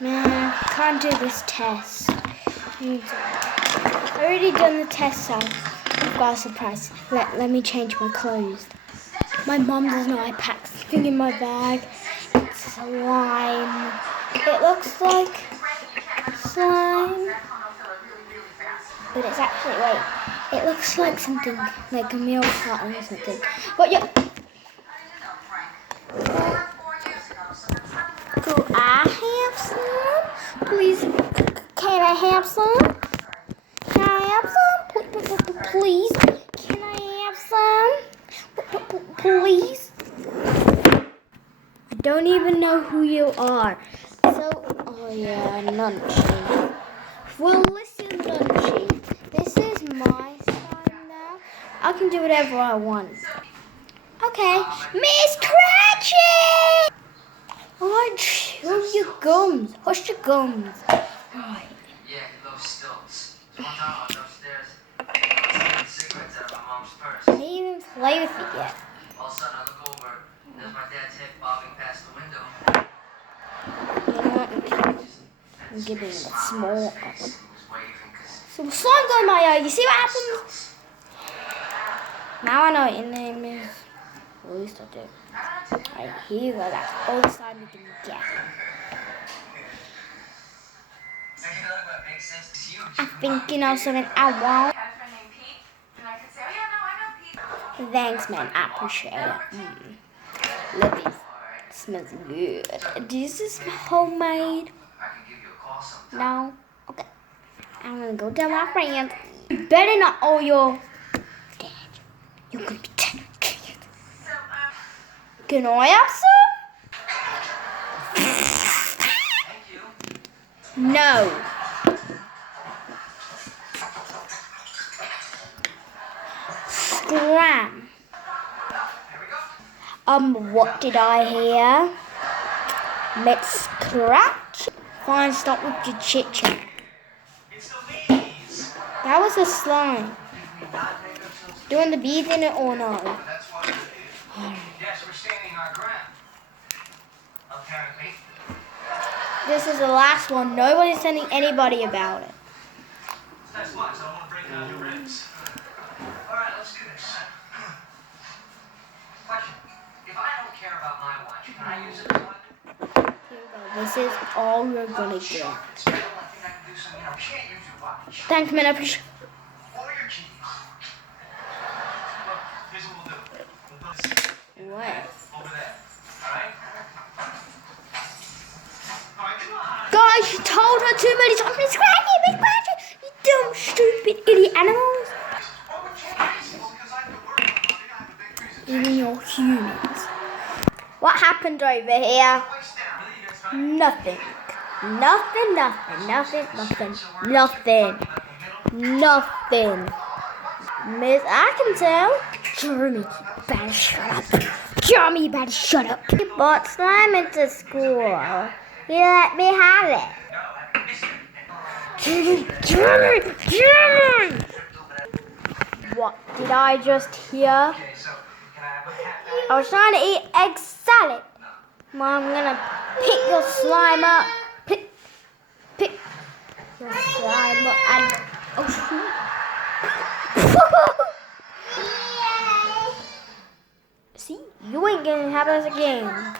Man, can't do this test. I've already done the test, so I've got a surprise. Let me change my clothes. My mum doesn't know I packed something in my bag. It's slime. It looks like slime, but it's actually, wait, it looks like something, like a milk carton or something. But yeah. Do I have some? Please, can I have some? Can I have some? Please, can I have some? Please. I don't even know who you are. So, oh yeah, Nunchy. Well, listen, Nunchy. This is my slime now. I can do whatever I want. Okay, Miss Cratchit! Oh, hush your gums. Hush your gums. Right. Yeah, he loves stilts. One time I was upstairs, I was taking cigarettes out of my mom's purse. I didn't even play with it yet. All of a sudden I look over, and there's my dad's head bobbing past the window. You know what? I'm giving it a small. He was waving 'cause So slime got in my eye. You see what happens? Now I know what your name is. At least I do. Right, here you go. That's all the slime you can get. I'm thinking of something I want. Thanks, man. I appreciate it. Look, it smells good. This is homemade. No? Okay. I'm gonna go tell my friends. You better not owe your dad. You're gonna be dead. Can I have some? No. Scram. What did I hear? Let's scratch. Fine, stop with your chit chat. That was a slime. Doing the beads in it or no? yes, we're standing our ground. Apparently. This is the last one. Nobody's telling anybody about it. That's what, so I want to break down your ribs. Alright, let's do this. Question. If I don't care about my watch, can I use it as one? Here we go. This is all you're gonna get. Can't use your watch. Thanks, man. I appreciate. Or your keys. Look, here's what we'll do. We'll put this What? over there. Alright? Alright, come on. Guys, you told her too many times. Miss Cratchit, Miss Cratchit. You dumb, stupid, idiot animals. Even your humans. What happened over here? Nothing. Nothing, nothing, nothing, nothing, nothing. Nothing. Miss, I can tell. Jeremy, you better shut up. Jeremy, you better shut up. You brought slime into school. You let me have it. Jeremy! What did I just hear? I was trying to eat egg salad. Mom, I'm gonna pick your slime up. Pick your slime up and see, you ain't gonna have us again.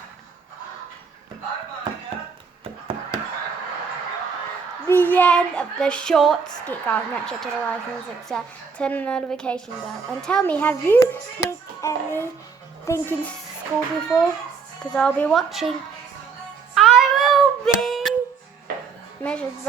The end of the short skit, guys. Make sure to like and subscribe, turn the notifications on, and tell me, have you picked anything in school before? Because I'll be watching. I will be. Make sure to like.